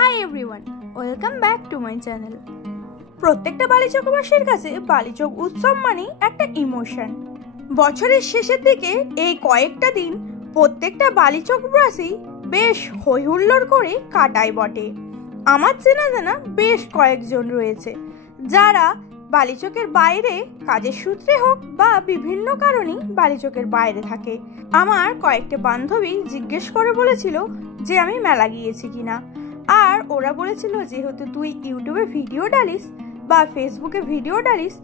Hi everyone, welcome back to my channel. প্রত্যেকটা বালিচকবাসীর কাছে বালিচক উৎসব মানে একটা ইমোশন। বছরের শেষের দিকে এই কয়েকটা দিন প্রত্যেকটা বালিচকবাসী বেশ হই হুল্লোড় করে কাটায় বটে। আমার চেনা জানা বেশ কয়েকজন রয়েছে যারা বালিচকের বাইরে কাজের সূত্রে হোক বা বিভিন্ন কারণেই বালিচকের বাইরে থাকে। আমার কয়েকটা বান্ধবী জিজ্ঞেস করে বলেছিল যে আমি মেলা গিয়েছি কিনা, আর ওরা বলেছিল যেহেতু তুই ইউটিউবে ভিডিও ডালিস বা ফেসবুকে ভিডিও ডালিস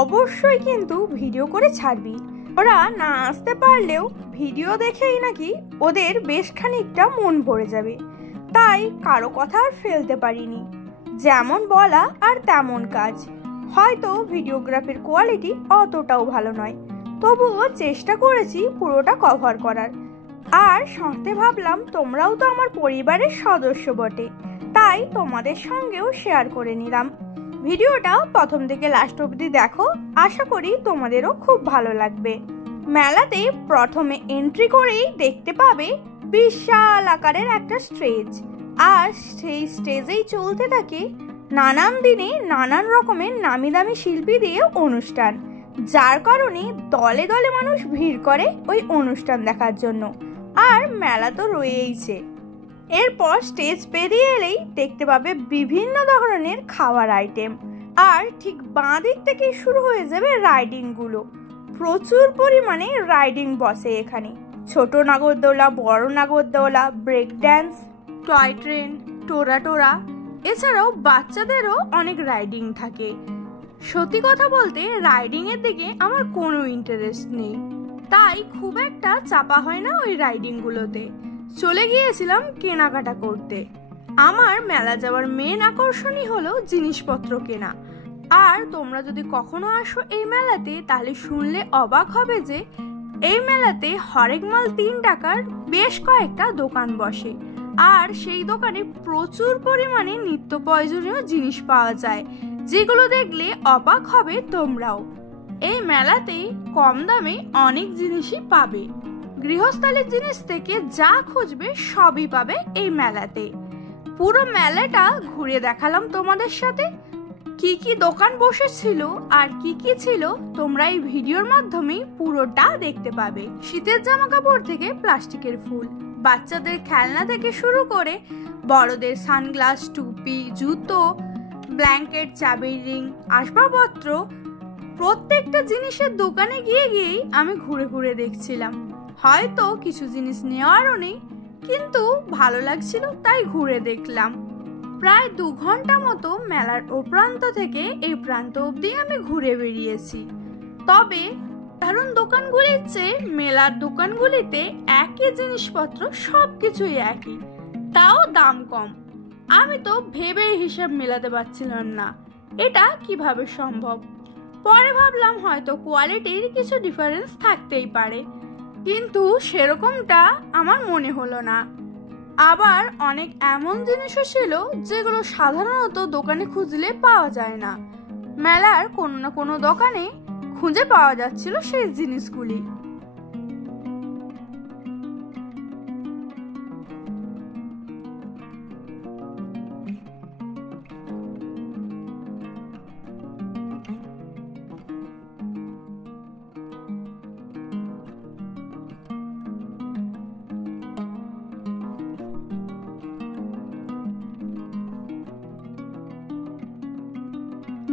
অবশ্যই কিন্তু ভিডিও করে ছাড়বি। ওরা না আসতে পারলেও ভিডিও দেখেই নাকি ওদের বেশ খানিকটা মন ভরে যাবে, তাই কারো কথা আর ফেলতে পারিনি। যেমন বলা আর তেমন কাজ। হয়তো ভিডিওগ্রাফির কোয়ালিটি অতটাও ভালো নয়, তবুও চেষ্টা করেছি পুরোটা কভার করার। আর সাথে ভাবলাম তোমরাও তো আমার পরিবারের সদস্য বটে, তাই তোমাদের সঙ্গেও শেয়ার করে নিলাম। ভিডিওটা প্রথম থেকে লাস্ট অবধি দেখো, আশা করি তোমাদেরও খুব ভালো লাগবে। মেলাতে প্রথমে এন্ট্রি করেই দেখতে পাবে বিশাল আকারের একটা স্টেজ, আর সেই স্টেজেই চলতে থাকে নানান দিনে নানান রকমের নামি দামি শিল্পী দিয়ে অনুষ্ঠান, যার কারণে দলে দলে মানুষ ভিড় করে ওই অনুষ্ঠান দেখার জন্য। আর মেলা তো রয়েইছে। এরপর স্টেজ পেরিয়ে এলেই দেখতে পাবে বিভিন্ন ধরনের খাওয়ার আইটেম, আর ঠিক বাঁ দিক থেকে শুরু হয়ে যাবে রাইডিংগুলো। প্রচুর পরিমাণে রাইডিং বসে এখানে। ছোট নাগরদোলা, বড় নাগরদোলা, ব্রেক ড্যান্স, টয় ট্রেন, টোরা, এছাড়াও বাচ্চাদেরও অনেক রাইডিং থাকে। সত্যি কথা বলতে রাইডিংয়ের দিকে আমার কোনো ইন্টারেস্ট নেই, তাই খুব একটা চাপা হয় না ওই রাইডিংগুলোতে। চলে গিয়েছিলাম কেনাকাটা করতে। আমার মেলা যাওয়ার মেন আকর্ষণই হলো জিনিসপত্র কেনা। আর তোমরা যদি কখনো আসো এই মেলাতে তাহলে শুনলে অবাক হবে যে এই মেলাতে হরেক মাল 3 টাকার বেশ কয়েকটা দোকান বসে, আর সেই দোকানে প্রচুর পরিমাণে নিত্য প্রয়োজনীয় জিনিস পাওয়া যায়, যেগুলো দেখলে অবাক হবে তোমরাও। এই মেলাতে কম দামে অনেক জিনিসই পাবে। গৃহস্থালির জিনিস থেকে যা খুঁজবে সবই পাবে এই মেলাতে। পুরো মেলাটা ঘুরে দেখালাম তোমাদের সাথে। কি কি দোকান বসেছিল আর কি কি ছিল তোমরা এই ভিডিওর মাধ্যমে পুরোটা দেখতে পাবে। শীতের জামা কাপড় থেকে প্লাস্টিকের ফুল, বাচ্চাদের খেলনা থেকে শুরু করে বড়দের সানগ্লাস, টুপি, জুতো, ব্ল্যাঙ্কেট, চাবির রিং, আসবাবপত্র, প্রত্যেকটা জিনিসের দোকানে গিয়েই আমি ঘুরে ঘুরে দেখছিলাম। হয়তো কিছু জিনিস নেওয়ারও নেই, কিন্তু ভালো লাগছিল তাই ঘুরে দেখলাম। প্রায় 2 ঘন্টা মতো মেলার ও প্রান্ত থেকে এই প্রান্ত অবধি আমি ঘুরে বেরিয়েছি। তবে সাধারণ দোকানগুলির চেয়ে মেলার দোকানগুলিতে একই জিনিসপত্র সবকিছুই একই, তাও দাম কম। আমি তো ভেবেই হিসাব মেলাতে পারছিলাম না এটা কিভাবে সম্ভব। পরে ভাবলাম হয়তো কোয়ালিটির কিছু ডিফারেন্স থাকতেই পারে, কিন্তু সেরকমটা আমার মনে হলো না। আবার অনেক এমন জিনিসও ছিল যেগুলো সাধারণত দোকানে খুঁজলে পাওয়া যায় না। মেলার কোনো না কোনো দোকানে খুঁজে পাওয়া যাচ্ছিল সেই জিনিসগুলি।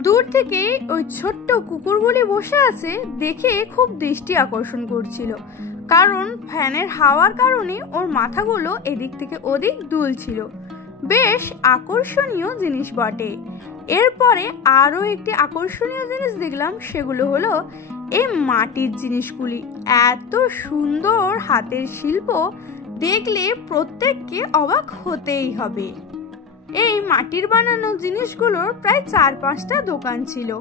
দূর থেকে ওই ছোট্ট কুকুরগুলি বসে আছে দেখে খুব দৃষ্টি আকর্ষণ করছিল, কারণ ফ্যানের হাওয়ার কারণে ওর মাথাগুলো এদিক থেকে ওদিক দুলছিল। বেশ আকর্ষণীয় জিনিস বটে। এরপরে আরও একটি আকর্ষণীয় জিনিস দেখলাম, সেগুলো হলো এই মাটির জিনিসগুলি। এত সুন্দর হাতের শিল্প দেখলে প্রত্যেককে অবাক হতেই হবে। এই মাটির বানানো জিনিসগুলোর প্রায় 4-5টা দোকান ছিল।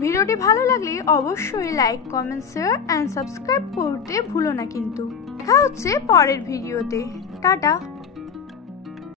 ভিডিওটি ভালো লাগলে অবশ্যই like, comment, share and subscribe করতে ভুলো না কিন্তু। দেখা হচ্ছে পরের ভিডিওতে। টাটা।